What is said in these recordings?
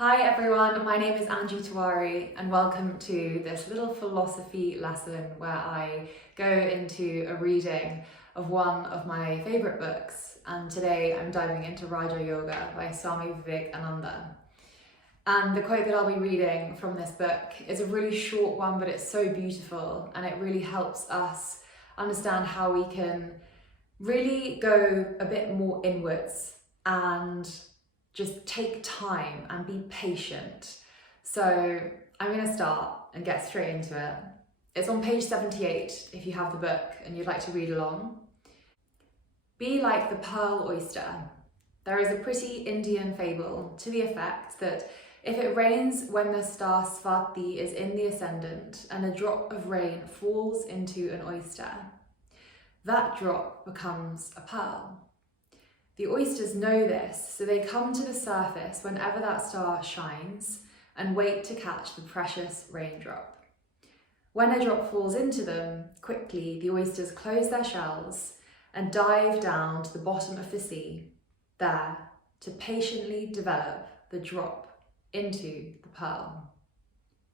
Hi everyone, my name is Tiwari and welcome to this little philosophy lesson where I go into a reading of one of my favourite books, and today I'm diving into Raja Yoga by Swami Vivekananda. And the quote that I'll be reading from this book is a really short one, but it's so beautiful and it really helps us understand how we can really go a bit more inwards and just take time and be patient. So I'm going to start and get straight into it. It's on page 78 if you have the book and you'd like to read along. Be like the pearl oyster. There is a pretty Indian fable to the effect that if it rains when the star Swati is in the ascendant and a drop of rain falls into an oyster, that drop becomes a pearl. The oysters know this, so they come to the surface whenever that star shines and wait to catch the precious raindrop. When a drop falls into them, quickly the oysters close their shells and dive down to the bottom of the sea, there to patiently develop the drop into the pearl.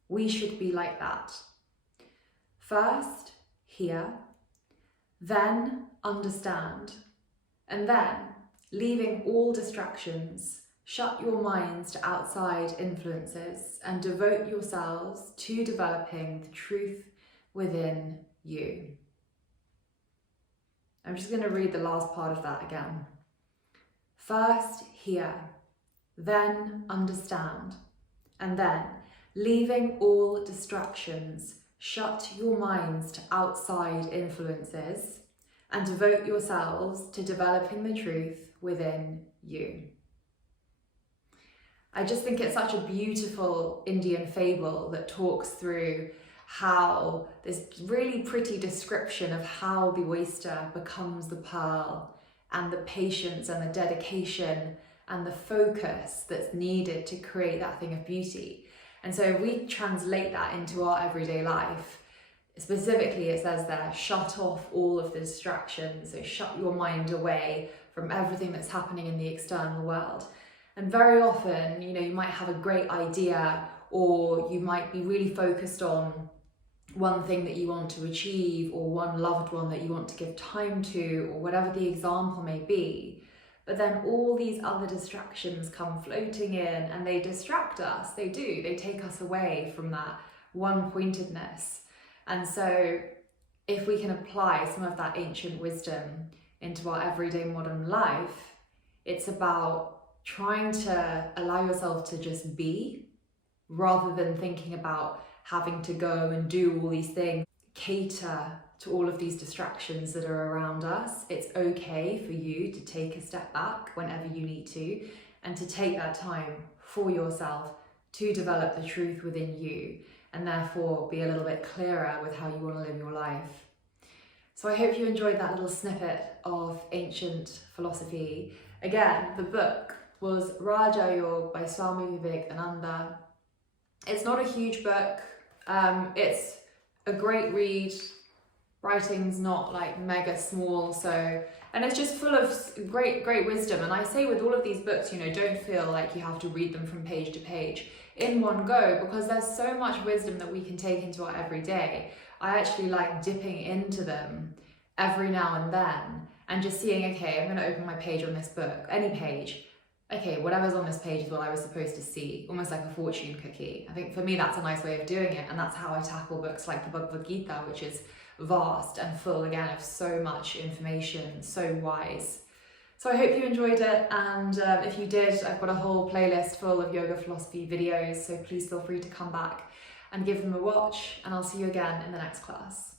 We should be like that. First, hear, then understand, and then, leaving all distractions, shut your minds to outside influences and devote yourselves to developing the truth within you. I'm just going to read the last part of that again. First, hear, then understand, and then, leaving all distractions, shut your minds to outside influences and devote yourselves to developing the truth within you. I just think it's such a beautiful Indian fable that talks through how this really pretty description of how the oyster becomes the pearl and the patience and the dedication and the focus that's needed to create that thing of beauty. And so if we translate that into our everyday life, specifically it says there, shut off all of the distractions, so shut your mind away from everything that's happening in the external world. And very often, you might have a great idea, or you might be really focused on one thing that you want to achieve, or one loved one that you want to give time to, or whatever the example may be. But then all these other distractions come floating in and they distract us. They do, they take us away from that one-pointedness. And so if we can apply some of that ancient wisdom into our everyday modern life, it's about trying to allow yourself to just be, rather than thinking about having to go and do all these things, cater to all of these distractions that are around us. It's okay for you to take a step back whenever you need to, and to take that time for yourself to develop the truth within you, and therefore be a little bit clearer with how you want to live your life. So I hope you enjoyed that little snippet of ancient philosophy. Again, the book was Raja Yoga by Swami Vivekananda. It's not a huge book. It's a great read. Writing's not like mega small, and it's just full of great wisdom. And I say with all of these books, don't feel like you have to read them from page to page in one go, because there's so much wisdom that we can take into our everyday. I actually like dipping into them every now and then and just seeing, okay, I'm going to open my page on this book, any page. Okay, whatever's on this page is what I was supposed to see, almost like a fortune cookie. I think for me that's a nice way of doing it, and that's how I tackle books like the Bhagavad Gita, which is vast and full again of so much information, so wise. So I hope you enjoyed it, and if you did, I've got a whole playlist full of yoga philosophy videos, so please feel free to come back and give them a watch, and I'll see you again in the next class.